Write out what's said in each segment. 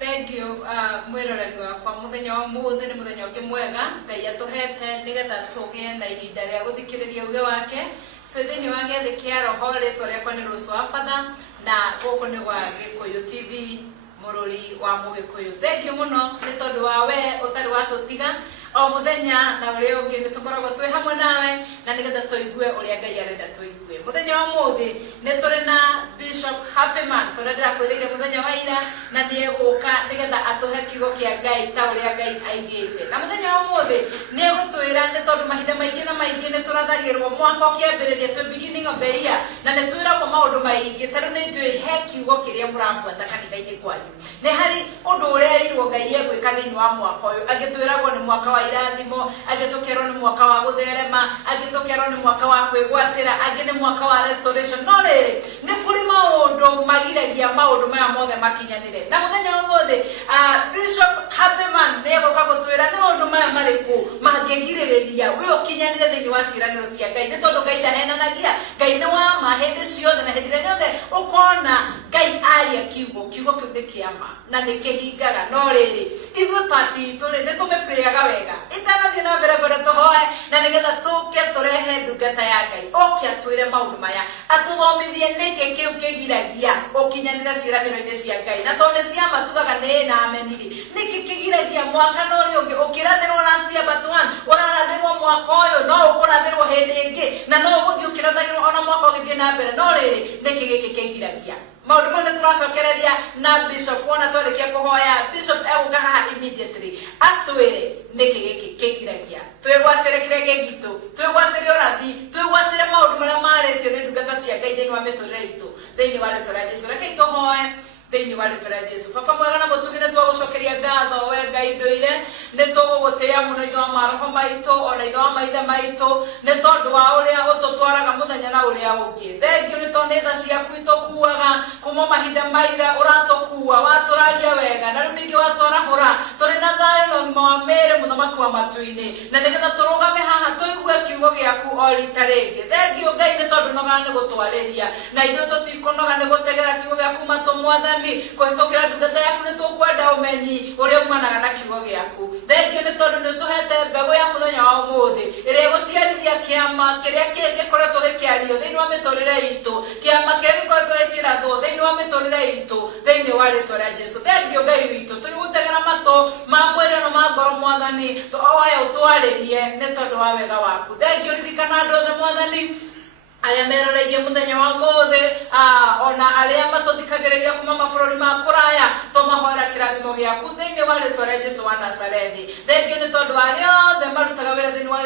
Thank you. Mwiroreri wakwa muthenya wa muthi ni muthenya ungi mwega Ngai atuhete nigetha tugie na ihinda ria guthikiriria uge wake twithini wa gethe kia roho ritwa riakwa ni Rose wa Father na guku ni wa Gikuyu TV mururi wa Mugikuyu. Thank you muno ni tondu wa we utari watutiga o muthenya na uri ungi ni tukoragwo twi hamwe nawe na nigetha tuigue uria Ngai arenda tuigue. Muthenya wa muthi ni turi na Bishop Happy Man turenda kwirire muthenya wa ira na nie guka nigetha atuhe kiugo kia Ngai ta uria Ngai aigite. Na muthenya wa muthi ni gutwira ni tondu mahinda maingi na maingi ni turathagirwo mwaka ukiambiriria twi beginning of the year na ni twiragwo maundu maingi taru ni njui he kiugo kiria murafuata kanitha-ini kwanyu. Ni hari undu uria irwo Ngai egwika thiini wa mwaka uyu agitwiragwo ni mwaka wa irathimo, agitukerwo ni mwaka wa gutherema, agitukerwo ni mwaka wa kwigwatira, angi ni mwaka wa restoration. No riri ni kuri maundu magiragia maundu maya mothe makinyanire. Na muthenya wa muthi Bishop Happy Man ni egoka gutwira ni maundu maya mariku mangigiririria wi ukinyanire thiini wa ciraniro cia Ngai. Ni tondu Ngai ndahenanagia, Ngai ni wa mahindi ciothe na hindi riothe ukona Ngai aria kiugo kiugo kiu ni kiama na ni kihingaga. No riri ithu party tuli ni tumeprayaga wega itanathie na mbere kwenda tuhoe na nigetha tuke turehe ndungata ya Ngai oke atwire maundu maya atuthomithie niki kiu kigiragia ukinyanira ciraniro-ini cia Ngai. Na tondu ciama tugaga ni na ameniri niki kigiragia mwaka no ri ungi ukirathirwo last year but one urarathirwo mwaka uyu no ukurathirwo hindi ingi na no uguthie ukirathirwo ona mwaka ugithie na mbere. No riri niki giki kigiragia maundu mothe turacokereria na Bishop wona twarikia kuhoya Bishop euga haha immediately atwire niki giki kigiragia twigwatire kiria gitu twigwatire urathi twigwatire maundu maria maretio ni ndungata cia Ngai thiini wa miturire itu thiini wa ritwa ria Jesu. Reke tuhoe thiini wa ritwa ria Jesu. Baba mwega na mutugire twagucokeria ngatho we Ngai nduire ni tugugutia muno itho wa maroho maitu ona itho wa maithe maitu ni tondu wa uria ututwaraga muthenya na uria ungi. Thengiu ni tondu tha ciaku itukuaga kuma mahinda maira uratukua waturaria wega na riu ningi watwarahura turi na thayo na ugima wa miri muthamaki wa matu-ini na nigetha turugame haha tuigue kiugo giaku o rita ringi. Thengiu Ngai ni tondu noga ni gutwariria na ithuĩ tutikunoga ni gutegera kiugo giaku matu mwathani kuhitukira ndungata yaku ni tukwenda umenyi uria umanaga na kiugo giaku. Thengiu ni tondu ni tuhete mbegu ya muthenya wa umuthi iria guciarithia kiama kiria gikoretwo gikiario thiini wa miturire itu, kiama kiria gikoretwo gikirathwo thiini wa miturire itu thiini wa ritwa ria Jesu. Thengiu Ngai witu turigutegera matu ma mwiri na ma ngoro mwathani tuoya utwaririe ni tondu wa wega waku. Thengiu ririkana andu othe mwathani aria meroreirie muthenya wa muthi ona aria matuthikagiriria kuma mabururi ma kuraya tumahoera kirathimo giaku thiini wa ritwa ria Jesu wa Nazarethi. Thengiu ni tondu aria othe marutaga wira thiini wa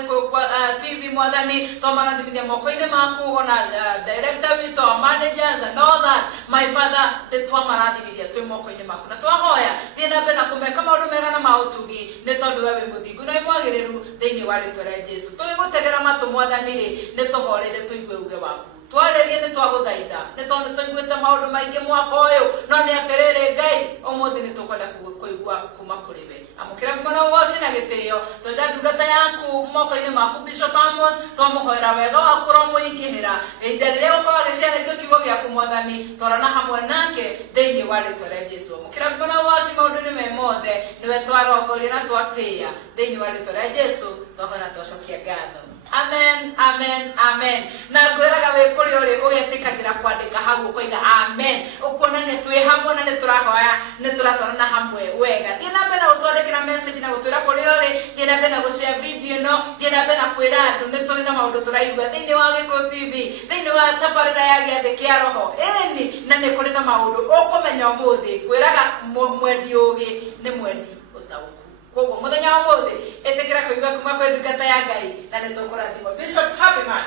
TV mwathani tomarathimithia moko-ini maku ona director witu our managers and all that my Father twamarathimithia twi moko-ini maku na twahoya thii na mbere na kumeka maundu mega na mautugi ni tondu we wi muthingu na mwagiriru thiini wa ritwa ria Jesu. Tugigutegera matu mwathani ni tuhorere tuigue uge waku twaririe ni twaguthaitha ni tondu tuiguite maundu maingi mwaka uyu no ni atiriri Ngai umuthi ni tukwenda kuigua kuma kuri we. Amukira kumana woci na gitio twenda ndungata yaku moko-ini maku Bishop Amos twamuhoera wega waku ro muingihira ihinda riria ukorwo agiciarithio kiugo giaku mwathani twarana hamwe nake thiini wa ritwa ria Jesu. Amukira kumana woci maundu-ini me mothe niwe twarongoria na twatia thiini wa ritwa ria Jesu twahona twacokia ngatho. Amen, amen, amen. Na ngwiraga we kuri uri uyetikagira kwandika hau ukoiga amen ukuona ni twi hamwe na ni turahoya ni turatwarana hamwe wega. Thii na mbere na gutwandikira message na gutwira kuri uri thii na mbere na gushare video no thii na mbere na kwira andu ni turi na maundu turaigua thiini wa Gikuyu TV thiini wa tabarira ya giathi kia roho eni na ni kuri na maundu ukumenya umuthi ngwiraga mwendi ugi ni mwendi utauku. Koguo muthenya wa muthi etekera kuigua kuma kwi ndungata ya Ngai na ni tukurathimwo. Bishop Happy Man,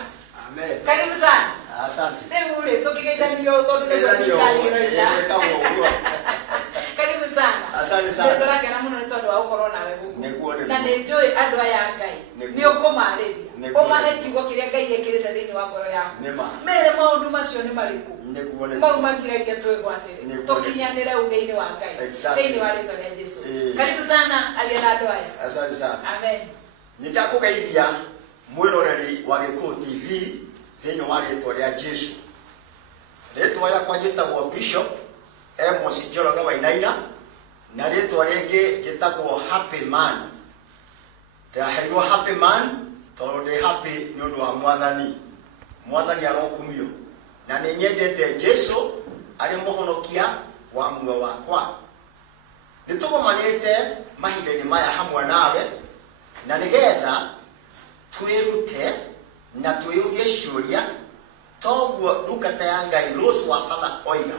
amen, karibu sana. Asante. Ule tukigeithanio tondu ni guthikanira karibu sana. Asante sana. Turakena muno ni tondu wa gukorwo nawe guku na ni njui andu aya Ngai ni ukumariria umahe kiugo kiria Ngai ekirite thiini wa ngoro yaku mere maundu macio ni mariku mau mangiragia twigwatire tukinyanire uge-ini wa Ngai thiini wa ritwa ria Jesu. Karibu sana aria na andu aya. Asante sana. Amen. Nitakugeithia mwiroreri wa Gikuyu TV thiini wa ritwa ria Jesu. Ritwa yakwa njitagwo Bishop Amos Njoroge Wainaina na ritwa ringi njitagwo Happy Man. Ndaheirwo Happy Man tondu ndi happy ni undu wa mwathani arokumio, na ni nyendete Jesu ari muhonokia wa muoyo wakwa. Nitugomanite mahinda-ini maya hamwe nawe, na nigetha twirute na twiyurie ciuria toguo ndungata ya Ngai Rose wa Father oiga.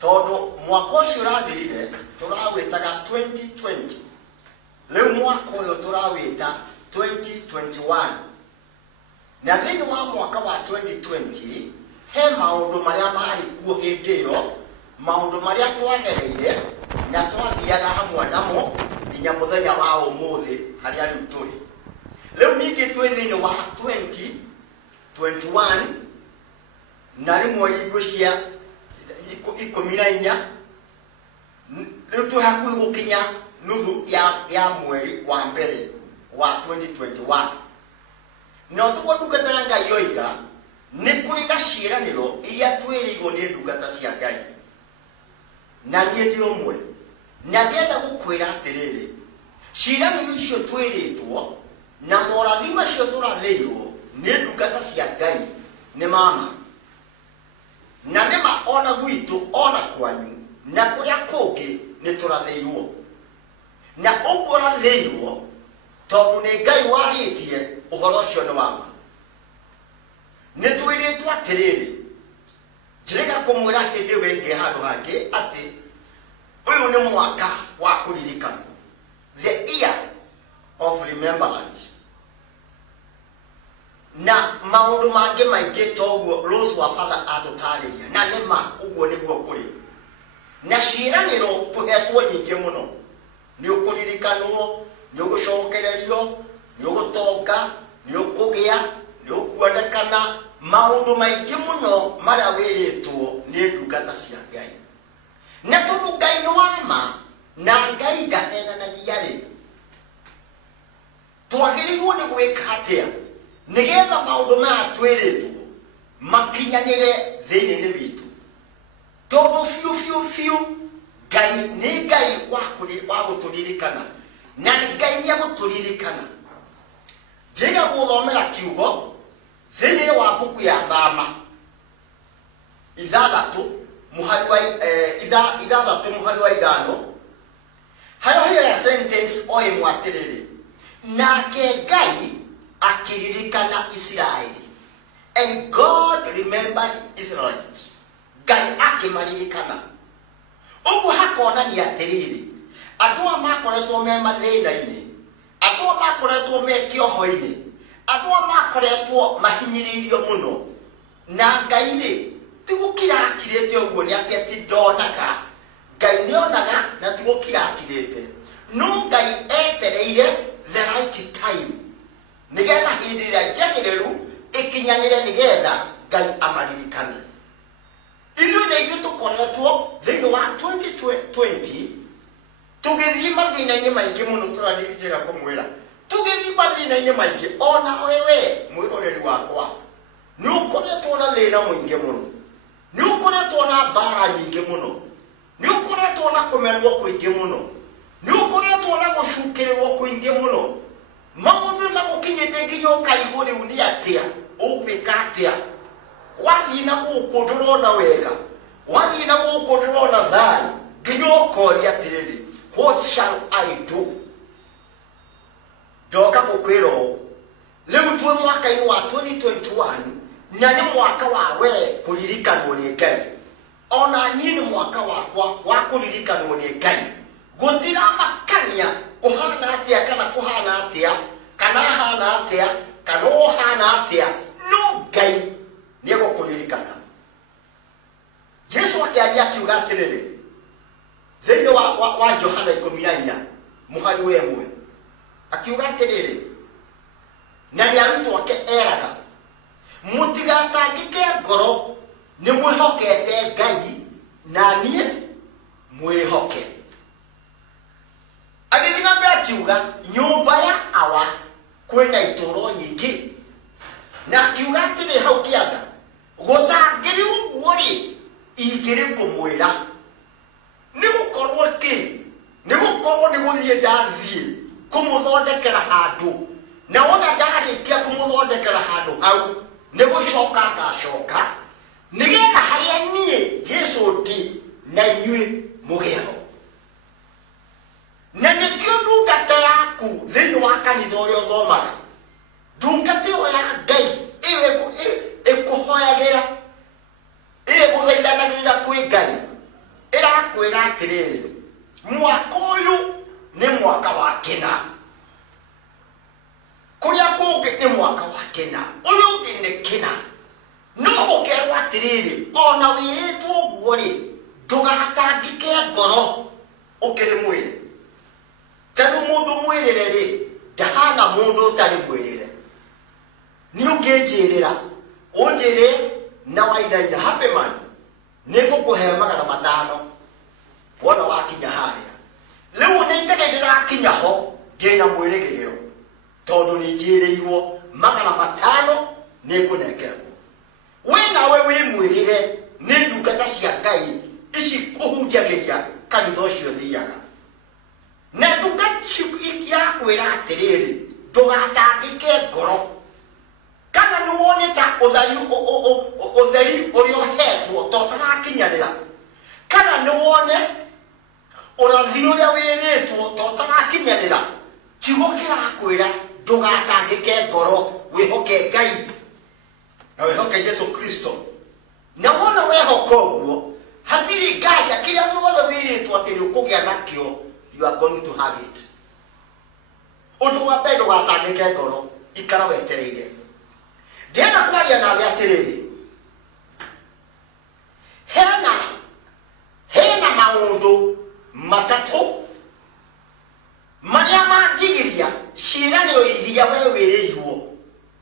Tondu mwaka ucio urathirire turawitaga 2020, riu mwaka uyu turawita 2021, na thiini wa mwaka wa 2020 he maundu maria mari kuo hindi iyo, maundu maria twagereire na twathiaga hamwe namo nginya muthenya wa umuthi haria riu turi. Riu ningi twi thiini wa 2021 na rimwe ringo cia 14 riu twi hakuhi gukinya nuthu ya mweri wa mbere wa 2021. No tuko ndungata ya Ngai yoiga ni kuri na ciiraniro iria twirigwo ni ndungata cia Ngai, na nie ndi umwe, na ndienda gukwira atiriri ciiraniro icio twiritwo na morathi macio turathirwo ni ndungata cia Ngai ni mama, na nima ona gwitu ona kwanyu na kuria kungi ni turathirwo, na uguo rathirwo tondu ni Ngai waritie uhoro ucio ni wama. Ni twiritwo atiriri njirega kumwira hindi wingi handu hangi ati uyu ni mwaka wa kuririkanwo, the year of remembrance, na maundu mangi maingi toguo Rose wa Father atutariria, na nima uguo niguo kuri, na ciiraniro tuhetwo nyingi muno. Ni ukuririkanwo, ni ugucokererio, ni ugutonga, ni ukugia, ni ukuonekana, maundu maingi muno maria wiritwo ni ndungata cia Ngai. Na tondu Ngai ni wama na Ngai ndahenanagia ri, twagirirwo ni gwika atia nigetha maundu maya twiritwo makinyanire thiini-ini witu. Tondu fiu Ngai ni Ngai wa guturirikana, na ni Ngai ni aguturirikana. Njega guthomera kiugo thiini wa buku ya Thama ithathatu muhari wa ithano, haria ya sentence oimwe atiriri, nake Ngai akiririkana Israeli, and God remembered Israelites. Ngai akimaririkana. Ugu hakonania atiriri andu makoretwo me mathina-ini, andu makoretwo me kioho-ini, andu makoretwo mahinyiriirio muno, na Ngai ri tigukira akirite uguo ni ati ndonaga. Ngai nionaga na tigukira akirite, no Ngai etereire the right time nigetha hindi iria njagiriru ikinyanire nigetha Ngai amaririkane. Ithuĩ nĩ ithuĩ tũkoretwo thĩinĩ wa 2020 tũgĩthiĩ mathĩna-inĩ maingĩ mũno. Tũranĩrĩra kũmwĩra tũgĩthiĩ mathĩna-inĩ maingĩ, ona wewe mwĩroreri wakwa nĩ ũkoretwo na thĩna mũingĩ mũno, nĩ ũkoretwo na mbara nyingĩ mũno, nĩ ũkoretwo na kũmerwo kũingĩ mũno, nĩ ũkoretwo na gũcukĩrĩrwo kũingĩ mũno, maũndũ na gũkinyĩte nginya ũkarigwo rĩu nĩ atĩa ũgwĩka atĩa. Wathiĩ na gũkũ ndũrona wega, wathiĩ na gũkũ ndũrona thayũ, nginya ũkoria atĩrĩrĩ, what shall I do? Ndoka gũkwĩra ũũ, rĩu twĩ mwaka-inĩ wa 2021 na nĩ mwaka wa we kũririkanwo nĩ Ngai. Ona niĩ nĩ mwaka wakwa wa kũririkanwo nĩ Ngai. Gũtiramakania kũhana atĩa kana kũhana atĩa, kana hana atĩa kana ũhana atĩa, no Ngai nĩ egũkũririkana. Jesu akĩaria akiuga atĩrĩrĩ thĩinĩ wa Johana 14 mũhari wa 1, akiuga atĩrĩrĩ, na nĩ arutwo ake eraga, mũtigatangĩke ngoro, nĩ mwĩhokete Ngai na niĩ mwĩhoke. Agĩthiĩ na mbere akiuga nyũmba ya awa kwĩna itũũro nyingĩ, na akiuga atĩrĩ hau kĩanda, gũtangĩrĩ ũguo rĩ ingĩrĩ kũmwĩra nĩ gũkorwo kĩ korwo ni guthie ndathie kumuthondekera handu na wona ndarikia kumuthondekera handu hau ni gucoka ngacoka nigetha haria nie Jesu ndi na inyui mugero na nikio ndungata yaku thiini wa kanitha uria uthomaga ndungata iyo ya Ngai ikuhoyagira guthaithanagirira kwi Ngai irakwira atiriri mwaka uyu ni mwaka wa kina kuria kungi ni mwaka wa kina uyu ungi ni kina no ukerwo atiriri ona wiritwo uguo ri ndugatangike ngoro ukiri mwiri tondu mundu mwirire ri ndahana mundu utari mwirire ni unginjirira unjire na wainaina happy man nigukuhe 500 wona wakinya haria riu nitege ndirakinya ho ngina mwirigiriro tondu ninjirirwo 500 nikunekerwo we nawe wi mwirire ni ndungata cia Ngai ici kuhunjagiria kanitha ucio thiaga na ndungata yakwira atiriri ndugatangike ngoro kana ni woneta utheri uria uhetwo to tarakinyanira kana ni wone urathi uria wiritwo to tarakinyanira kiugo kirakwira ndugatangike ngoro wihoke Ngai na wihoke Jesu Kristo na wona wehoka uguo hatiri ngaja kiria wothe wiritwo ati ni ukugia nakio you are going to have it undu wa mbere ndugatangike ngoro ikara wetereire ndienda kwaria nawe atiriri hena maundu matatu maria mangigiria ciiraniro iria we wiriirwo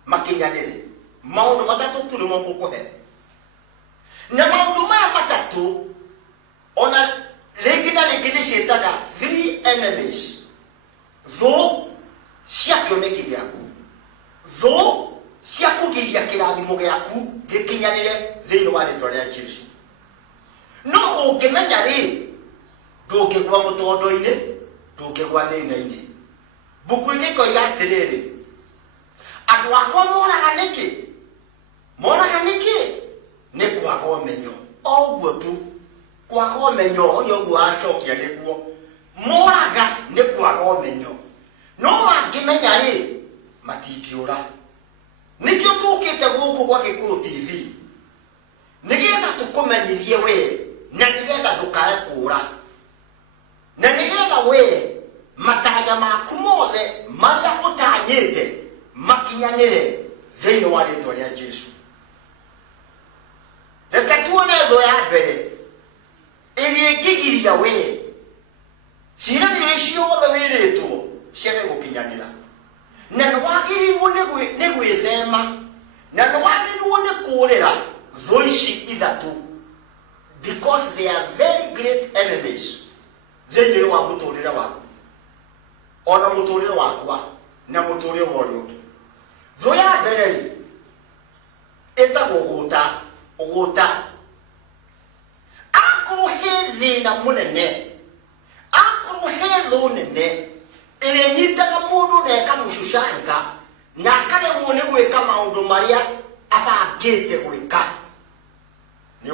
makinyanire maundu matatu tu nimo ngukuhe na maundu maya matatu ona rĩngĩ na rĩngĩ nĩciĩtaga 3 enemies thũ cia kĩoneki gĩaku thũ cia kũgiria kĩrathimo gĩaku gĩkinyanĩre thĩinĩ wa rĩtwa rĩa Jesu no ũngĩmenya rĩ ndũngĩgwa mũtondo-inĩ ndũngĩgwa thĩna-inĩ mbuku ĩngĩ ĩkoiga atĩrĩrĩ andũ akwa moraga nĩkĩ nĩ kwaga ũmenyo oguo tu kwaga ũmenyo nĩ ũguo acokia nĩguo moraga nĩ kwaga ũmenyo no mangĩmenya rĩ matingĩũra nikio tukite guku gwa Gĩkũyũ TV nigetha tukumenyerie we na nigetha ndukae kũra na nigetha we matanya maku mothe maria ũtanyĩte makinyanĩre thĩinĩ wa rĩtwa rĩa Jesu reke tuone thũ ya mbere ĩrĩa ĩngĩgiria we ciĩranĩro ciothe wĩrĩtwo ciage gũkinyanĩra na nĩwagĩrĩirwo nĩ gwĩthema na nĩwagĩrĩirwo nĩ kũũrĩra thũ ici ithatũ because they are very great enemies thĩinĩ wa mũtũrĩre waku ona mũtũrĩre wakwa na mũtũrĩre wa ũrĩa ũngĩ thũ ya mbere rĩ ĩtagwo ũgũta akorwo he thĩna mũnene akorwo he thũ nene ĩrĩa nyitaga mũndũ na ĩkamũcucanga na akaremwo nĩ gwĩka maũndũ marĩa abangĩte gwĩka nĩ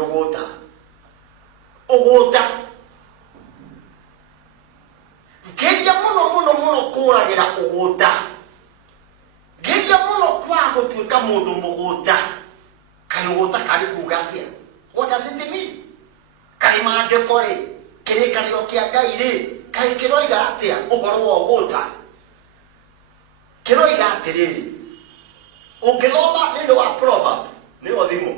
ũgũta geria mũno kũragĩra ũgũta geria mũno kwaga gũtuĩka mũndũ mũgũta kaĩ ũgũta karĩ kuuga atĩa what does it mean kaĩ maandĩko rĩ kĩrĩkanĩro kĩa Ngai rĩ kaĩ kĩroiga atĩa ũhoro wa ũgũta kĩroiga atĩrĩrĩ ũngĩthoma thĩinĩ wa Proverb nĩyo thimo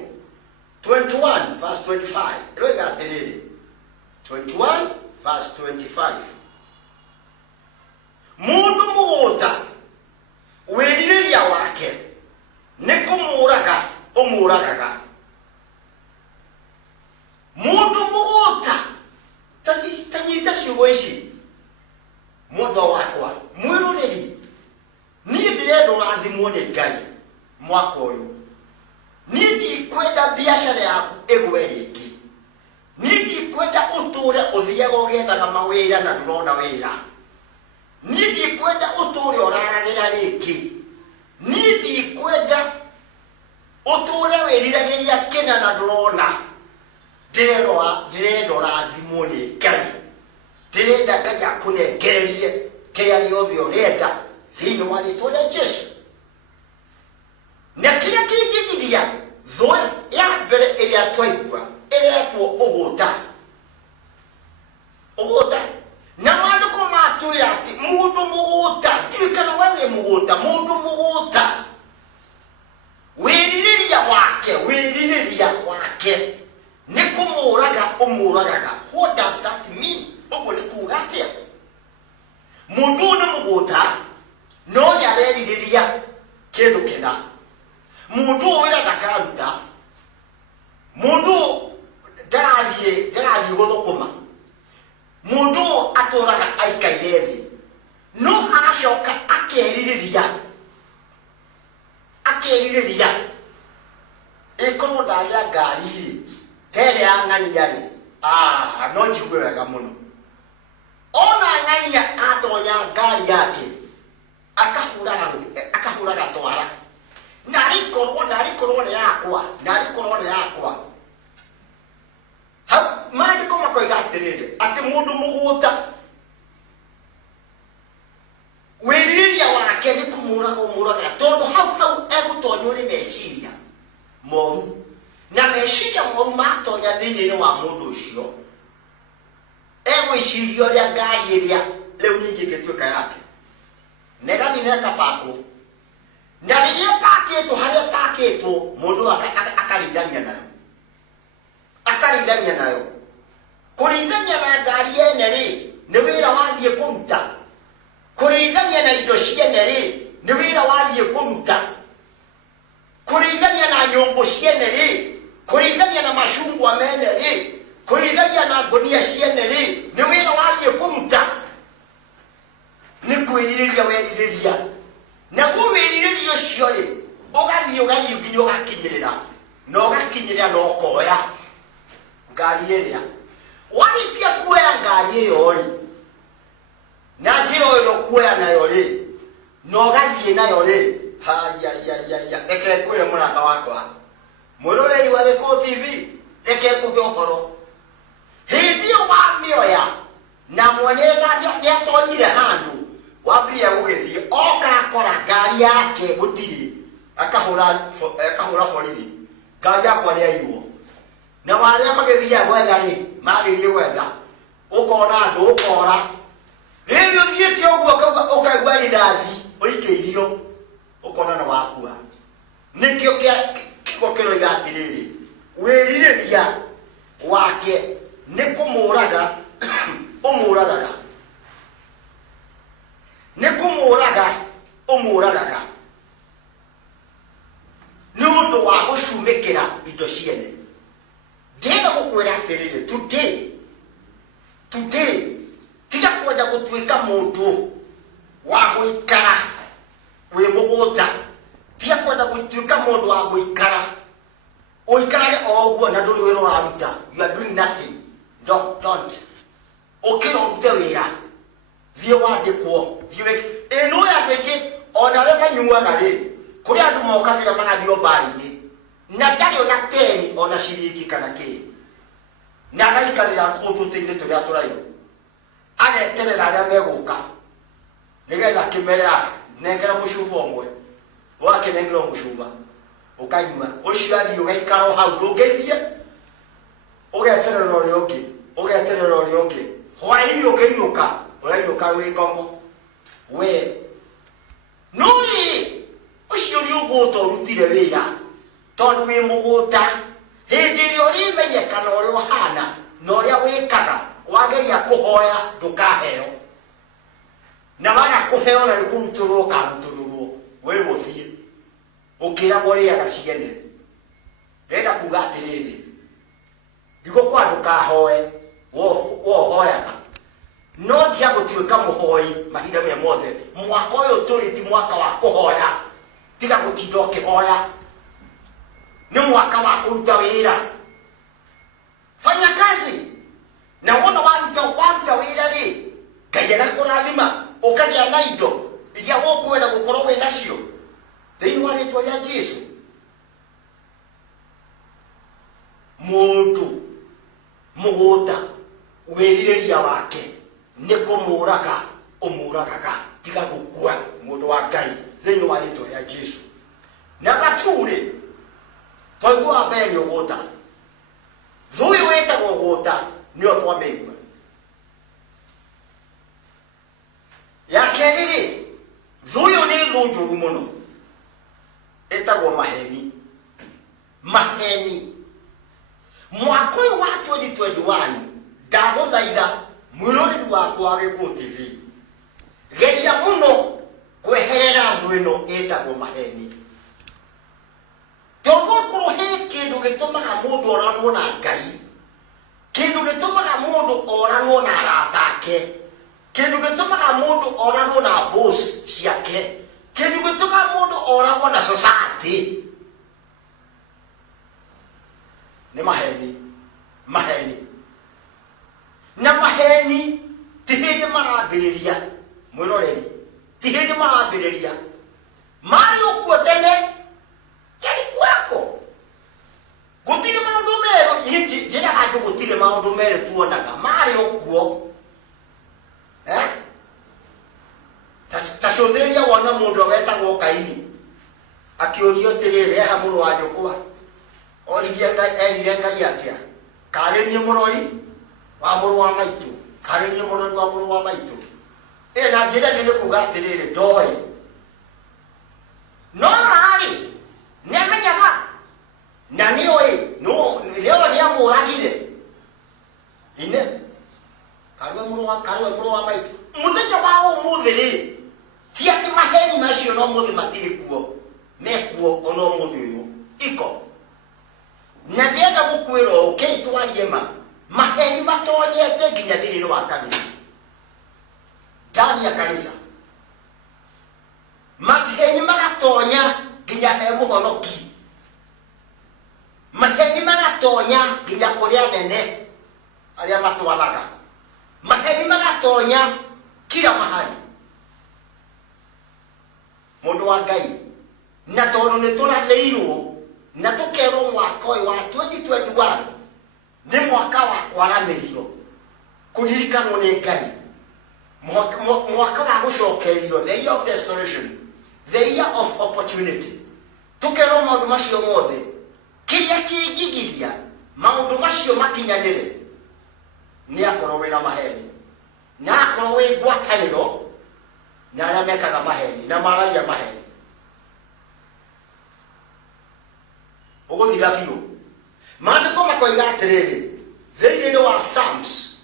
21 verse 25 ĩroiga atĩrĩrĩ 21 verse 25 mũndũ mũgũta wĩrirĩria wake nĩ kũmũũraga ũmũũragaga mũndũ mũgũta tanyita ciugo ici mũndũ wakwa mwĩrũrĩri niĩ ndĩrenda ũrathimwo nĩ Ngai mwaka ũyũ niĩ ndikwenda biacara yaku ĩgwe rĩngĩ Nidi kwenda uture uthiaga ugethaga mawira na ndurona wira. Nidi kwenda uture oraragira ringi. Nidi kwenda uture wiriragiria kina na ndurona. Ndirendora thimu ni Ngai. Ndirenda Ngai akunengererie kia giothe urenda thiini wa ritwa ria Jesu. Na kiria kingigiria thwe ya mbere iria twaigua iretwo uguta. Uguta. Na maandiko matwira ati mundu muguta, ndikana wewe muguta, mundu muguta. Wiririria wake ni kumuraga umuragaga. What does that mean? Ogo ni kugatia. Mundu ni muguta no ni areririria kindu kina. Mundu wira ndakaruta. Mundu ndarie guthukuma. Mundu aturaga aikaire thi. No aracoka akeririria. Ikono ndagia ngari tere ya ng'ania ri. No njigwe wega muno. Ona ng'ania atonya ngari yake akahuraga twara. Narikorwo ni yakwa. Maandiko makoiga atiriri ati mundu muguta wiririria wake ni kumuraga tondu hau egutonywo ni meciria moru. Na meciria moru matonya thiini wa mundu ucio egwiciria uria ngari iria riu nyingi ngituika yake negani neka pako. Na riria pakitwo haria pakitwo mundu akarithania nayo. Kurithania na ngari ene ri ni wira wathie kuruta. Kurithania na indo ciene ri ni wira wathie kuruta. Kurithania na nyumbu ciene ri, kurithania na mashungwa mene ri, kurithania na ngonia ciene ri ni wira wathie kuruta. Ni kwiririria weririria. Na kuwiririria ucio ri ugathie nginya ugakinyirira. No ugakinyirira no koya ngari iria warikia kuoya ngari iyo ri na njira iyo kuoya nayo ri no gathie nayo ri reke kwire murata wakwa mwiroreri wa Gikuyu TV reke kuge uhoro hindi wa mioya na mwenega niatonyire handu wambia gugithie oka akora ngari yake gutiri akahura borithi ngari yakwa ni aiywo. Na waria magithia gwetha ri magirie gwetha ukona andu ukora riu thiete uguo ukaigua rithathi uikeirio ukona na wakua. Nikio kigo kiroiga atiriri wiririria wake ni kumuraga umuragaga ni undu wa gucumikira indo ciene. Ndienda gukwira atiriri today tiga kwenda gutuika mundu wa guikara wi muguta. Tiga kwenda gutuika mundu wa guikara uikarage oguo na nduri wira uraruta. You are doing nothing. Don't ukirorute wira thie wandikwo thie ino ya ndege ona re manyuaga ri kuri andu mokagira magathio mbaini na ndari ona teni ona ciringi kana ki na gaikarira kututeine turia turaio ageterera aria meguka nigetha kimerea nengera mucuba umwe wake nengera mucuba ukanyua ucio athii ugaikara hau ndungithie ugeterera uria ungi hwaini urainuka wikomo we nuri ucio ni uguta urutire wira tondu wi muguta hindi iria urimenyekana uria uhana na uria wikaga wageria kuhoya ndukaheo na waga kuheo na rikuruturwo ukaruturwo we guthie ukiragwo riaga ciene. Renda kuga atiriri ndigo kwa ndukahoe wohoyaga no tia gutuika muhoi mahinda me mothe. Mwaka uyu turi ti mwaka wa kuhoya, tiga gutinda ukihoya, ni mwaka wa kuruta wira. fanya kazi na wona waruta wira ri Ngai agakũrathima ũkagĩa na indo iria ũkwenda gũkorwo wĩ nacio thĩinĩ wa rĩtwa rĩa Jesũ. Mũndũ mũgũnda wĩrirĩria wake nĩ kũmũraga ũmũragaga tiga gũkua mũndũ wa Ngai thĩinĩ wa rĩtwa rĩa Jesũ. Namba 2 twaigua mbere nĩ ũgũta thũĩ wĩtagwo ũgũta nĩo twamĩigua. Ya kerĩ thũyũ nĩ thũ njũru mũno ĩtagwo maheni. Maheni mwaka ũyũ wa 2021 ndagũthaitha mwĩroreri wakwa Gĩkũũ TV geria mũno kweherera thũ ĩno ĩtagwo maheni. Togũkorwo he kĩndũ gĩtũmaga mũndũ oranwo na Ngai, kĩndũ gĩtũmaga mũndũ oranwo na arata ake, kĩndũ gĩtũmaga mũndũ oranwo na boss ciake, kĩndũ gĩtũmaga mũndũ oragwo na society nĩ maheni. Maheni na maheni ti hĩndĩ marambĩrĩria mwĩroreri, ti hĩndĩ marambĩrĩria marĩ ũkuo tene kwako. Gũtirĩ maũndũ merũ njĩra andũ gũtirĩ maũndũ merũ tuonaga marĩ ũkuo. Ta cũthĩrĩria wona mũndũ wetagwo Kaini akĩũrio atĩrĩrĩ eha mũrũ wa nyũkwa erire Ngai atĩa karĩ niĩ mũrori wa mũrũ wa maitũ, karĩ niĩ mũrori wa mũrũ wa maitũ. Na njĩra ĩngĩ nĩ kuuga atĩrĩrĩ ndoĩ no marĩ nĩamenyaga na nĩoĩ nĩamũragire ine karĩwe mũrũ wa maitũ. Mũthenya wa ũmũthĩ rĩ ti atĩ maheni macio no mũthĩ matirĩ kuo, mekuo ona ũmũthĩ ũyũ iko. Na ndĩenda gũkwĩra ũũ twarie maheni matonyete nginya thĩinĩ wa kanitha, ndani ya kanitha. Maheni magatonya nginya he mũhonoki, maheni magatonya nginya kũrĩ anene arĩa matwathaga, maheni magatonya kila mahali. Mũndũ wa Ngai na tondũ nĩ tũrathĩirwo na tũkerwo mwaka ũyũ wa 2021 nĩ mwaka wa kwaranĩrio, kũririkanwo nĩ Ngai, mwaka wa gũcokerio, the year of restoration, the year of opportunity. Tũkerwo maũndũ macio mothe kĩrĩa kĩngĩgiria maũndũ macio makinyanĩre nĩ akorwo wĩna maheni na akorwo wĩ ngwatanĩro na arĩa mekaga maheni na maragia maheni. Ũgũthira biũ maandĩko makoiga atĩrĩrĩ thĩinĩ wa Psalms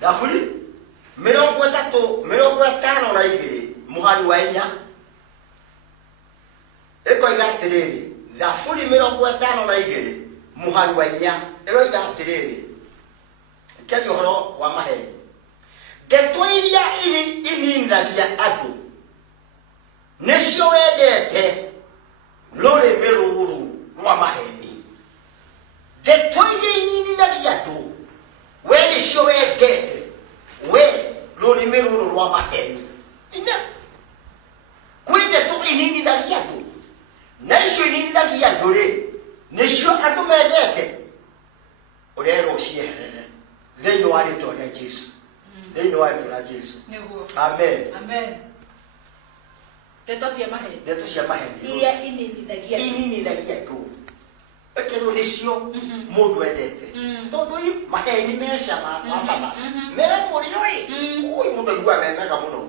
thaburi 52 mũhari wa 4 ĩkoiga atĩrĩrĩ, thaburi 52 mũhari wa 4 ĩroiga atĩrĩrĩ, kĩrĩ ũhoro wa maheni: ndeto iria ininithagia andũ nĩcio wendete rũrĩmĩ rũrũ rwa maheni. Ndeto iria ininithagia andũ we nĩcio wendete, we rũrĩmĩ rũrũ rwa maheni. Kwĩ ndeto ininithagia andũ na icio ininithagia andũ rĩ nĩcio andũ mendete. Ũrerwo cieherere thĩinĩ wa rĩtwa rĩa Jesũ, thĩinĩ wa rĩtwa rĩa Jesũ. Amen. Amen. Ndeto cia maheni, ndeto cia maheni iria ininithagia andũ ĩkerwo nĩcio mũndũ endete. Tondũ maheni mecama mabata me mũrĩo ũĩ mũndũ aigua mega mũno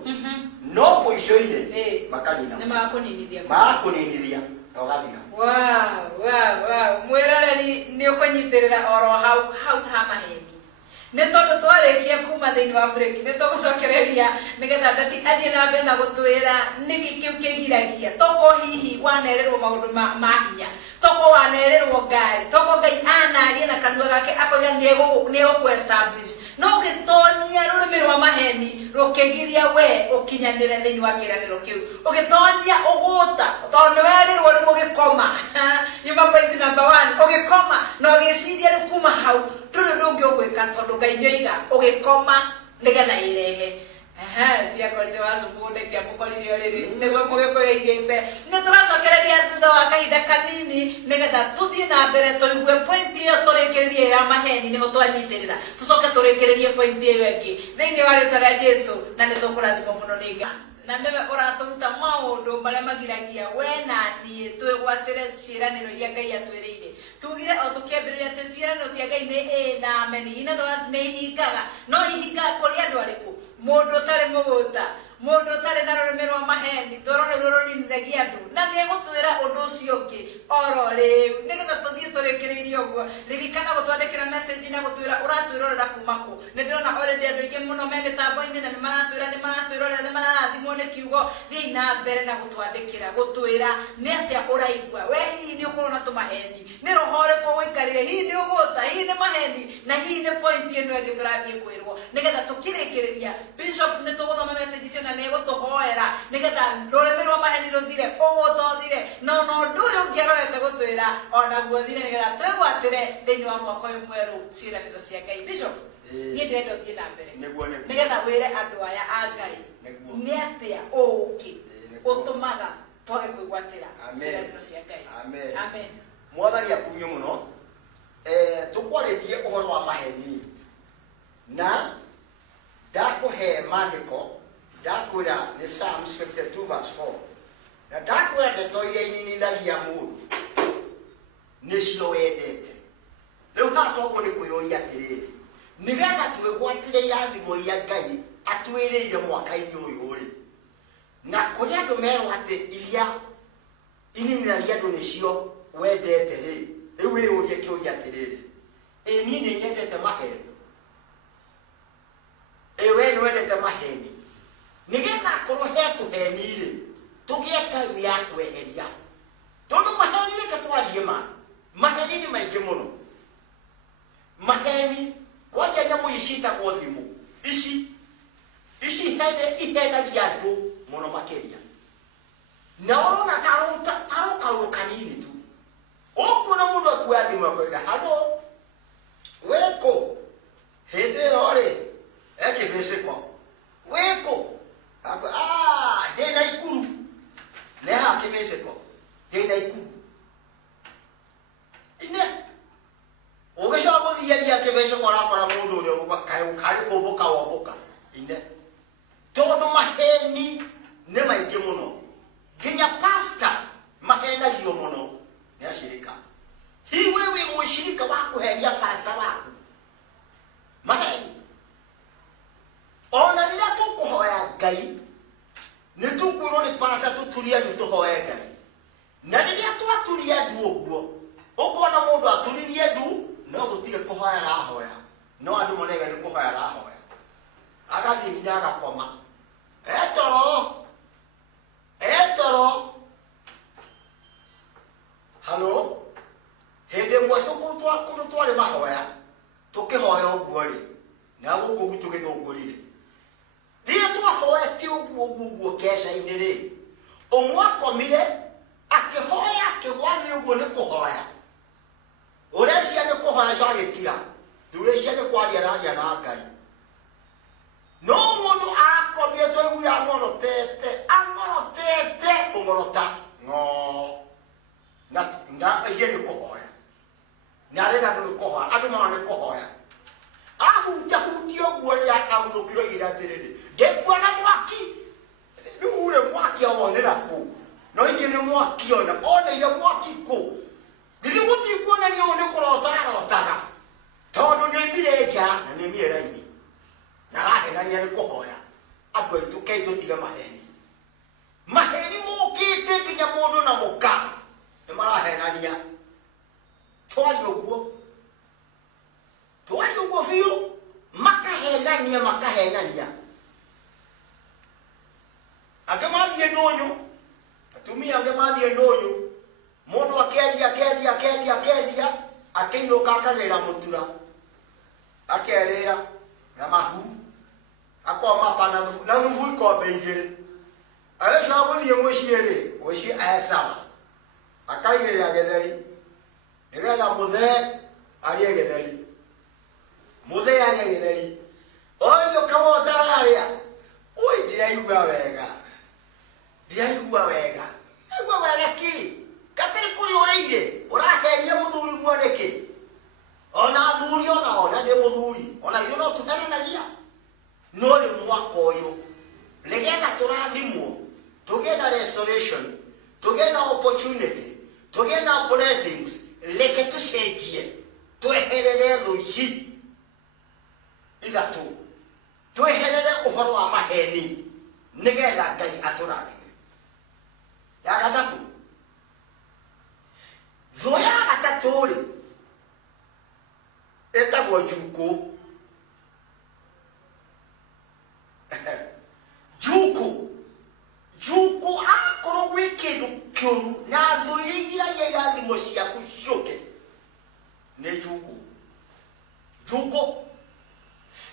no mũico-inĩ makanina, magakũninithia na ũgathira. Mwĩroreri nĩ ũkũnyitĩrĩra oro hau ha maheni. Nĩ tondũ twarĩkia kuma thĩinĩ wa break nĩ tũgũcokereria nĩgetha Ndati athiĩ na mbere na gũtwĩra nĩkĩ kĩu kĩgiragia. Toko hihi wanererwo maũndũ ma hinya, toko wanererwo ngari, toko Ngai anaria na kanua gake akoiga nĩ egũkũ establish, no ũgĩtonyia rũrĩmĩ rwa maheni rukigiria we ukinyanire thini wa kiraniro kiu ugitonya uguta tondu werirwo ni mugikoma nyuma point number 1 ugikoma no giciria ni kuma hau nduri ndungi ugwika tondu Ngai nyoiga ugikoma nigetha irehe ciakorire wacumbude kia mukorire riri niguo mugikuigite ni turacokereria thutha wa kahinda kanini nigetha tuthie na mbere tuigue point iyo turikiririe ya maheni niho twanyitirira tucoke turikiririe point iyo ingi thiini wa rĩĩtwa rĩa Jesu na ni tukurathimwo muno ni Ngai na niwe uraturuta maundu maria magiragia we na nie twigwatire ciiraniro iria Ngai atwiriire tugire o tukiambiriria ati ciiraniro cia Ngai ni na amen ina thwas ni ihingaga no ihingaga kuri andu ariku mundu utari muguta mundu utari na rurimi rwa maheni torone ruroninithagia andu na ni egutwira undu ucio ungi oro riu nigetha tuthie turikiririe uguo ririkana gutwandikira message na gutwira uratwirorera kuma ku ni ndirona already andu aingi muno me mitambo-ini na ni maratwirorera ni mararathimwo ni kiugo thii na mbere na gutwandikira gutwira ni atia uraigua we hihi ni ukorwo na tumaheni ni roho riku wikarire hihi ni uguta hihi ni maheni na hihi ni point ino ingi turathie kwirwo nigetha tukirikiriria bishop ni tuguthoma message icio na ni gutuhoera nigetha rurimi rwa maheni ruthire ugutothire no ndu uyu ngirorete gutwira ona guo thire nigetha twigwatire thiini wa mwaka uyu mweru ciiraniro cia Ngai bishop ni ndendo thie na mbere nigetha wire andu aya a Ngai ni atia uki utumaga twage kwigwatira ciiraniro cia Ngai amen mwathani akumio muno tukwaritie uhoro wa maheni na ndakuhe maandiko ndakwira ni Psalms 52 verse 4 na ndakwira ndeto iria ininithagia mundu nicio wendete riu hatoguo ni kwiyuria atiriri nigetha twigwatire irathimo iria Ngai atwiriire mwaka-ini uyu ri na kuri andu merwo ati iria ininithagia andu nicio wendete ri riu wiyurie kiuria atiriri ni nyendete maheni ewe nwendete maheni nigetha korwo hetu henire tugie time ya kweheria tondu maheni ni katwarie maheni ni maingi muno maheni kwanja nyamu icitagwo thimu ici ihenagia andu muno makiria na urona taro kanini tu ukuona mundu akuoya thimu akoiga halo weko hindi iyo ri ekiviciko wiko ako ndina ikuru neha kiviciko ndina ikuru ine ugicoka guthiaria kiviciko urakora mundu uria kari kumbuka wombuka ine tondu maheni ni maingi muno nginya pastor mahenagio muno ni acirika hi wewe mucirika wa kuheria pastor waku maheni ona rĩrĩa tũkũhoya Ngai nĩ tũkwĩrwo nĩ pastor tũturie nĩ tũhoye Ngai na rĩrĩa twaturia ndu ũguo ũkona mũndũ aturirie ndu no gũtirĩ kũhoya arahoya no andũ monega nĩ kũhoya arahoya agathiĩ nginya agakoma etoro halo hĩndĩ ĩmwe kũndũ twarĩ mahoya tũkĩhoya ũguo rĩ na gũkũ gwitũ gĩthũngũrire rĩrĩa twahoete ũguo keca-inĩ rĩ ũmwe akomire akĩhoya akĩgwa thĩ ũguo nĩ kũhoya ũreciria nĩ kũhoya co agĩkira ndũreciria nĩ kwaria araria na Ngai no mũndũ akomire twaiguire ang'orotete kũng'orota na irie nĩ kũhoya na arenda andũ nĩ kũhoya andũ mara nĩ kũhoya ahutahutia ũguo rĩrĩa agunũkirwo igira atĩrĩrĩ ndĩkuona mwaki rĩu rĩ mwaki awonera kũ no ingĩ nĩ mwaki oneire mwaki kũ githĩ gũtikuonania ũũ nĩ kũrotaga tondu nĩmire nja na nĩmire raini na arahenania nĩ kũhoya andũ aitũ kei tũtige maheni mũkĩte nginya mũndũ na mũka nĩ marahenania twaria ũguo biũ makahenania angĩ mathiĩ ndũnyũ atumia angĩ mathiĩ ndũnyũ mũndũ akendia akĩinũka akagĩra mũtura akerĩra na mahu akoma pana na vuvu ko beigere ale shabu ye moshiere oshi asa akaigere agederi egala mudhe ali agederi mudhe ali agederi oyo kawo tararia oi diraiwa wega egwa wega ki kateri kuri oreire orahenya muthuri mwandeke ona thuri ona de muthuri ona yo no tutana na gia no le mwaka oyo legenda turathimwo tugenda restoration tugenda opportunity tugenda blessings leke tucenjie tweherere thuici ithatu tweherere uhoro wa maheni nigetha Ngai aturathime ya gatatu thu ya gatatu ri etagwo juku juku akorwo gwi kindu kiuru na thu iria iria irathimo ciaku ciuke ni juku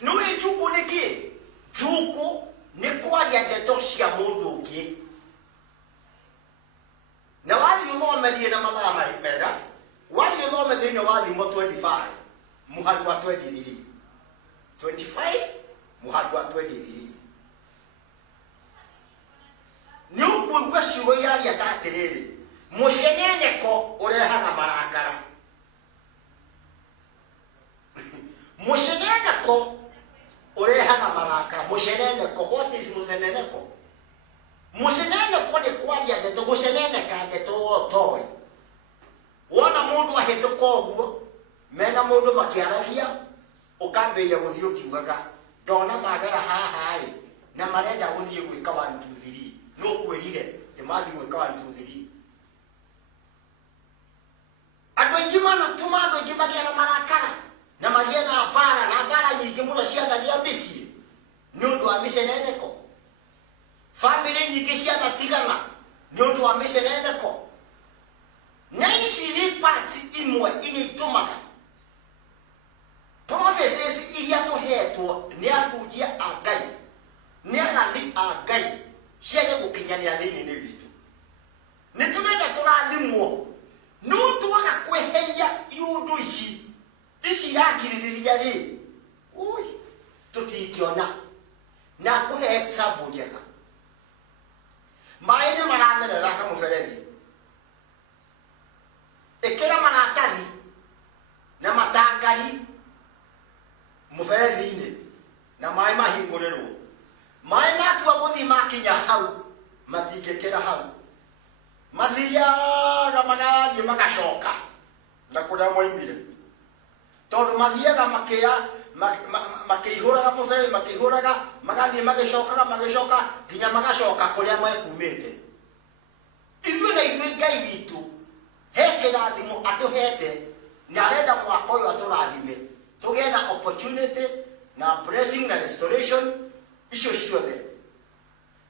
nui juku ni ki juku ni kwaria ndeto cia mundu ungi na wathi uthomethie na mathaa mega wathi uthomethie thĩinĩ wa thimo 25 mũhari wa 23 mũhari wa 23 ni ukuigua ciugo iraria ta atĩrĩrĩ mũceneneko ũrehaga marakara mũceneneko ũrehaga marakara mũceneneko what is mũceneneko mũceneneko nĩ kwaria ndeto gũceneneka ndeto wotoĩ wona mũndũ ahĩtũka ũguo mena mũndũ makĩaragia ũkambĩrĩria gũthiĩ ũkiugaga ndona magera haha na marenda gũthiĩ gwĩka 1 2 3 no kwĩrire tĩmathiĩ gwĩka 1 2 3 andũ aingĩ manatũma andũ aingĩ magĩe na marakara na magĩe na mbara nyingĩ mũno cianagia mĩciĩ nĩ ũndũ wa mĩceneneko family nyingĩ cianatigana nĩ ũndũ wa mĩceneneko na ici nĩ parti imwe iria itũmaga prophecies iria tũhetwo nĩ ahunjia a Ngai nĩ anathi a Ngai ciage gũkinyanĩra thĩinĩ witũ nĩ tũrenda tũrathimwo no twaga kweheria iũndũ ici iragirĩrĩria rĩ tũtingĩona na kũhe example njega maĩ nĩ maratherera na mũberethi ĩkĩra maratathi na matangari mũberethi-inĩ na maĩ mahingũrĩrwo maĩ matua gũthiĩ makinya hau matingĩkĩra hau mathiaga magathiĩ magacoka na kũrĩa moimire tondũ mathiaga makĩihũraga mũberethi makĩihũraga magathiĩ magĩcoka nginya magacoka kũrĩa mekumĩte ithuĩ na ithuĩ Ngai witũ he kĩrathimo atũhete na arenda mwaka ũyũ atũrathime tũgĩe na opportunity na blessing na restoration icio ciothe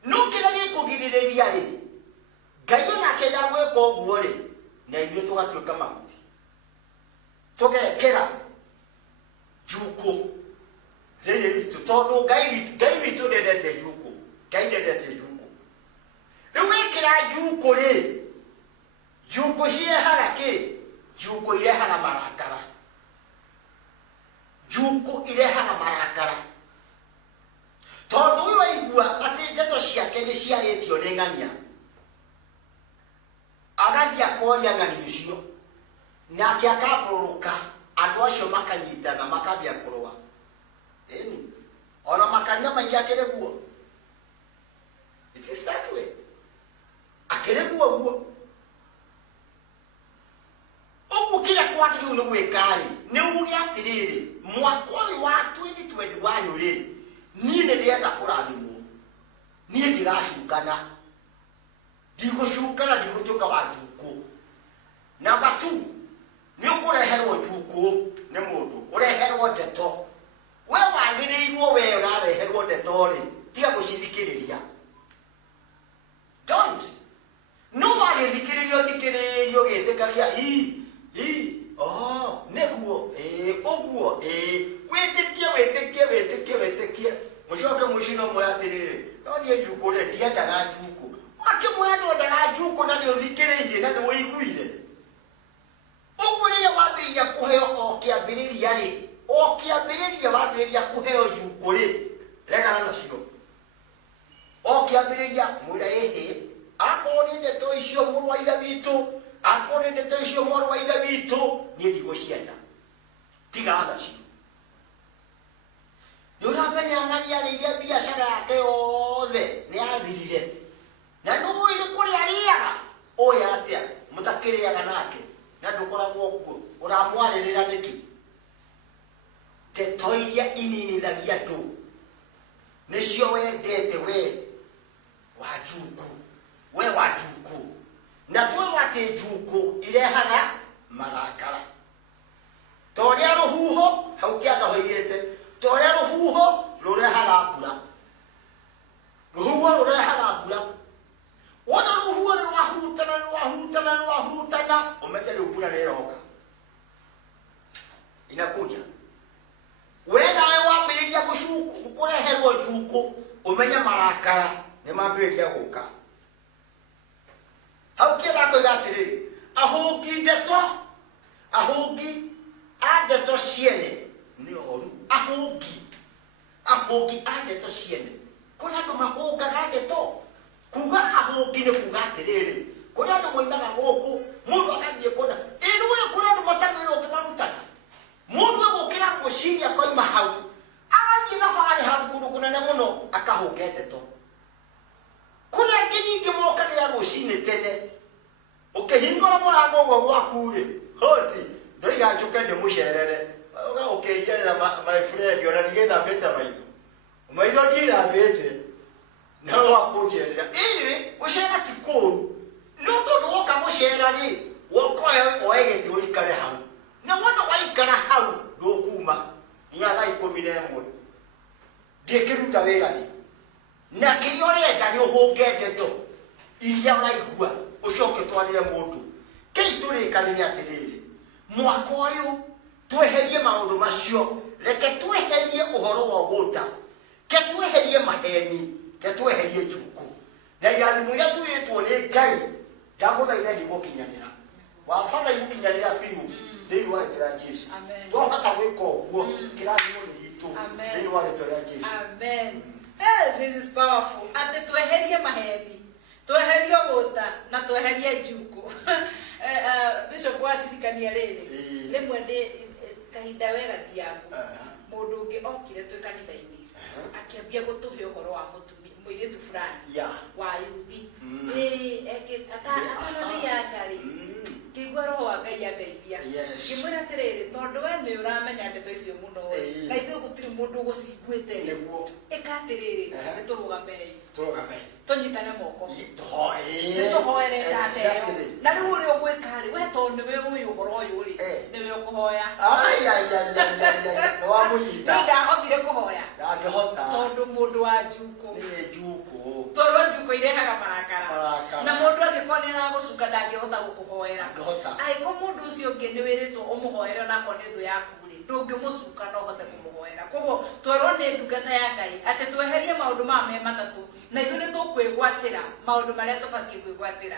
no kĩrĩa gĩkũgirĩrĩria rĩ Ngai onake ndagwĩka ũguo rĩ na ithuĩ tũgatuĩka mahuti tũgekĩra juku thĩinĩ witũ tondũ Ngai witũ ndendete juku Ngai ndendete juku rĩu wĩkĩra juku rĩ juku cirehaga kĩ juku irehaga marakara tondũ ũyũ waigua atĩ ndeto ciake nĩ ciarĩtio nĩ ng'ania agathiĩ akoria ng'ani icio nake akambũrũka andũ acio makanyitana makambia kũrũa ĩni ona makanya maingĩ akĩrĩ guo it is that way akĩrĩ guo ũguo kĩrĩa kwagĩrĩirwo nĩ gwĩka rĩ nĩ uge atĩrĩrĩ mwaka ũyũ wa 2021 rĩ niĩ nĩ ndĩrenda kũrathimwo niĩ ndigacukana ndigũcukana ndigũtuĩka wa njuku namba 2 nĩ ũkũreherwo njuku nĩ mũndũ ũreherwo ndeto we wagĩrĩirwo we ũrareherwo ndeto rĩ tiga gũcithikĩrĩria don't no wagĩthikĩrĩrio gĩtĩkagia nĩguo ũguo wĩtĩkie mũcoke mushino mwatirire no ni juko le dia dara juko ake mwendo dara juko na ni othikiririe na ni wiguire ogurire wambiria kuheo okiambiriria ri okiambiriria wambiria kuheo juko ri regana na cino okiambiriria mwira ehe akoni ndeto icio muru wa ithe witu akoni ndeto icio muru wa ithe witu ni ndigo cienda tigana cino Nurapenya ngani aliye biashara yake yothe ni athirire na no ile kuri aliaga oya atia mutakiriaga nake na ndukoragwo kuo uramwaririra niki tetoiria inini thagia ndu nicio wendete we wajuku na twe wate juku irehaga marakara toria ruhuho haukiaga hoigete toria ruhuho rurehaga mbura ruhuho rurehaga mbura wona ruhuho rwahurutana umeja riu mbura niroka inakuja wena we wambiriria gucuku kureherwo njuku umenya marakara ni mambiriria guka haukiaga koiga atiriri ahungi ndeto ciene ni oru ahungi ndeto ciene kuri andu mahungaga ndeto kuga ahungi ni kuga atiriri kuri andu moimaga guku mundu akathie kuna inuwe kuri andu matanwira ukimarutana mundu egukira guciria koima hau athie thabarĩ hau kundu kunene muno akahunga ndeto kuri angi ningi mokagira rucini tene ukihingura murango gwo gwaku ri hoti ndoiga njuke ndimucerere ukijerera my friend ona nigethambite maitho ndirambite no wakujerera ili ucera kikuru no tondu woka mucera ri wokoe oegete uikare hau na wona waikara hau ndukuma nginya thaa 11 ndikiruta wira ri na kiria urenda ni uhunge ndeto iria uraigua ucoke twarire mundu kei turikanire atiriri mwaka uyu tweherie maundu macio reke tweherie uhoro wa guta ke tweherie maheni ke tweherie njuku na irathimo iria tuitwo ni Ngai ndamuthaitha nigukinyanira wabanga igukinyanira biu thiini wa njira Jesu twahota gwika uguo kirathimo ni gitu thiini wa njira Jesu. Amen. This is powerful. Ate tweherie maheni, tweherie guta na tweherie njuku. Bishop wadirikania riri rimwe ndi kahinda wega thiagu mundu ungi okire twi kanitha-ini akiambia gutuhe uhoro wa muiritu fulani wa yuthi atanathianga kigua roho wa Ngai angeithia ngimwira atiriri tondu we ni uramenya ndeto icio muno na ithuĩ gutiri mundu guciguite ikatiriri niturugame tunyitane moko tuhoere ndandeo na riu uri ugwika ri we tondu niwe uyu uhoro uyu ri niwe ukuhoya wamunyita ndahotire kuhoya tondu mundu wa njuku tondu njuku irehaga marakara na mundu angikorwo ni aragucuka ndangihota gukuhoera aiko mundu ucio ungi ni wiritwo umuhoere onako ni thu yaku ri ndungimucuka no hote kumuhoera koguo twerwo ni ndungata ya Ngai ati tweherie maundu ma me matatu na ithuĩ nĩ tũkwĩgwatĩra maũndũ marĩa tũbatiĩ kwĩgwatĩra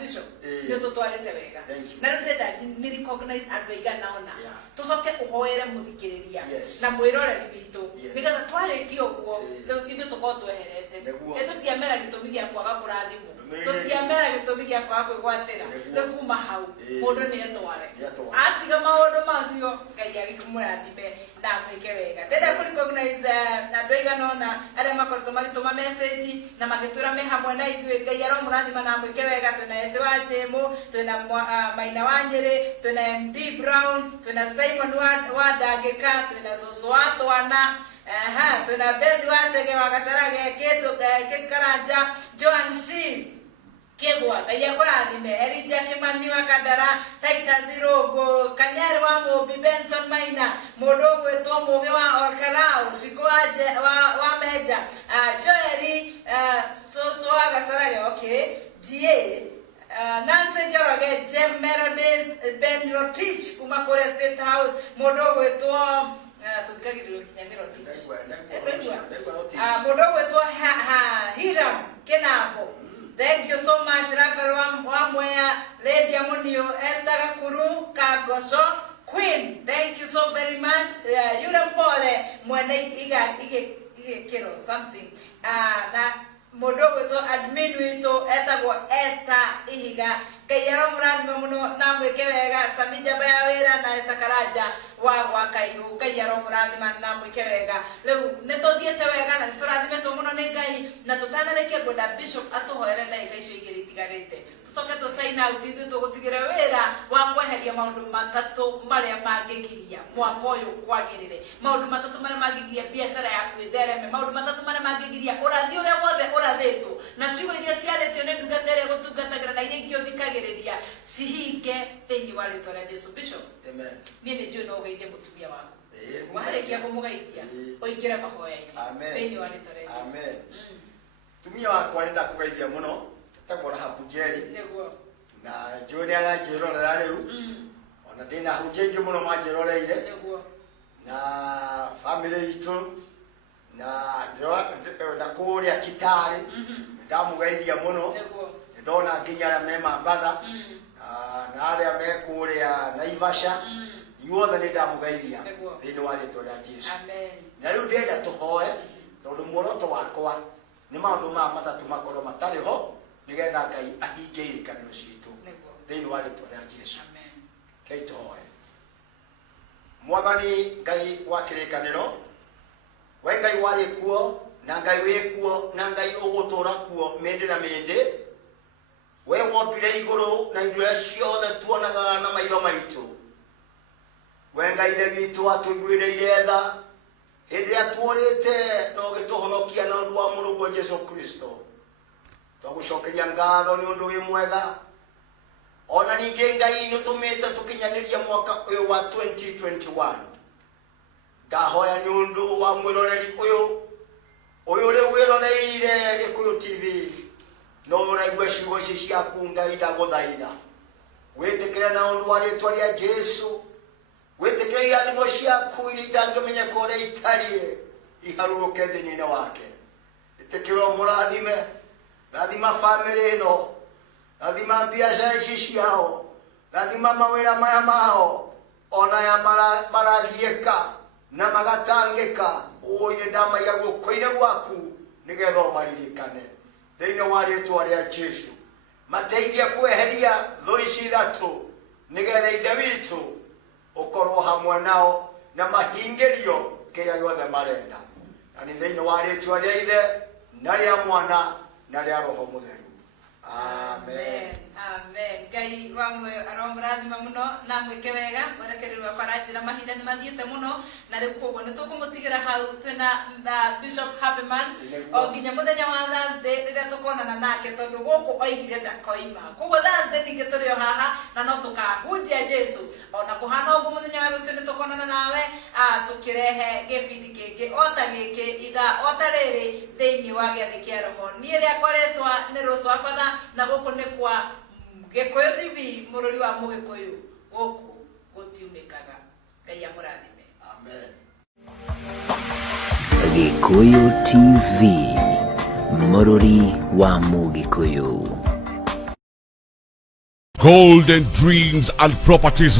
Bishop nĩ tũtwarĩte wega na rĩu ndĩrenda nĩ recognize andũ aigana ona tũcoke ũhoere mũthikĩrĩria na mwĩroreri witũ nĩgetha twarĩkia ũguo rĩu ithuĩ tũkorwo tweherete tũtiamera gĩtũmi gĩa kwaga kũrathimwo tũtiamera gĩtũmi gĩa kwaga kwĩgwatĩra rĩu kuma hau mũndũ nĩ etware atiga maũndũ macio Ngai agĩkũmũrathime na mwĩke wega ndĩrenda kũ recognize andũ aigana ona arĩa makoretwo magĩtũma message na magĩtwĩra me hamwe na ithuĩ Ngai aromũrathima na mwĩke wega twina Ese wa Jemo twina Maina wa Nyeri twina MD Brown twina Simon wa Ndangĩka twina Soso wa Twana twina Bethi wa Cege wa Gacarage Kit Karanja Joan Shin Kegwa Ngai akũrathime Elijah Kimani wa Kandara Taita Zirogo Kanyari wa Mũmbi Benson Maina mũndũ ũgwĩtwo Mũgĩ wa Olkarao Ciko wa Meja Joeli Soso wa Gacarage okay GA Nancy Njoroge Jeff Meredith Ben Rotich kuma kule State House mũndũ ũgwĩtwo tuthikagĩrĩrio kinya nĩ Rotich mũndũ kero something na modogo to admin wito etagwo Esther Ihiga kayaro murathime muno na mwike wega Samija Bayawera na Esther Karaja wa Kairu kayaro murathime na mwike wega leu netothiete wega na turathime to muno ne Ngai na tutanareke goda bishop atuhoere ndagika icio igiri tigarite tucoke tu sign out ithu tugutigira wira wa kweheria maundu matatu maria mangigiria mwaka uyu kwagirire maundu matatu maria mangigiria biashara yaku ithereme maundu matatu maria mangigiria urathi uria wothe urathitu na ciugo iria ciaritio ni ndugatere gutungatagira na iria ingiothikagiriria cihinge thiini wa ritwa ria Jesu. Bishop, amen. Ni njui no ugeithie mutumia waku warikia kumugeithia uingire mahoya-ini thiini wa ritwa ria Jesu. Amen. Tumia wakwa nenda kugeithia muno tagwo Rahabu Njeri niguo na njuri aranjirorera riu ona ndina hunjia ingi muno manjiroreire niguo na family itu na kuria Kitale ndamugeithia muno niguo ndona nginya aria me Mambatha na aria me kuria Naivasha inyuothe ni ndamugeithia thiini wa ritwa ria Jesu. Amen. Na riu ndenda tuhoe tondu muoroto wakwa ni maundu ma matatu makorwo matari ho nigetha Ngai ahingie irikanio citu thiini wa ritwa ria Jesu. Amen. Kei tuhoe. Mwathani Ngai wa kirikaniro we Ngai wari kuo na Ngai wi kuo na Ngai ugutura kuo mindi na mindi we wombire iguru na indo ciothe tuonaga na maitho maitu we Ngai ithe witu atuiguireire tha hindi atworite no gituhonokia na undu wa Mũrungu Jesu Kristo twagucokeria ngatho ni undu wi mwega ona ningi Ngai nutumite tukinyaniria mwaka uyu wa 2021 ndahoya ni undu wa mwiroreri uyu ri wiroreire Gikuyu TV no uraigua ciugo ici ciaku Ngai ndaguthaitha witikire na undu wa ritwa ria Jesu witikire irathimo ciaku iria itangimenya kuria itarie iharuruke thiini wake itikire murathime rathima family ino rathima biashara ici ciao rathima mawira maya mao ona ya maragieka na magatangika uye ndamaiga guko-ini gwaku nigetha umaririkane thiini wa ritwa ria Jesu mateithia kweheria thu ici ithatu nigetha ithe witu ukorwo hamwe nao na mahingirio kiria giothe marenda na ni thiini wa ritwa ria Ithe na ria Mwana na ria Roho Mutheru. Amen. Amen. Ngai wamwe aromurathima muno na mwike wega mwerekereri wakwa aranjira mahinda ni mathiete muno na riu koguo ni tukumutigira hau twina Bishop Happyman o nginya muthenya wa Thursday riria tukonana nake tondu guku oigire ndakoima koguo Thursday ningi turio haha na no tukahunjia Jesu ona kuhana uguo muthenya wa rucio ni tukonana nawe tukirehe gibindi kingi ota giki itha ota riri thiini wa giathi kia Roho nie ria koretwa ni Rose wa Father na guku ni kwa Gikuyu TV mururi wa Mugikuyu guku gutiumikaga Ngai amurathime. Amen. Gikuyu TV mururi wa Mugikuyu. Golden Dreams and Properties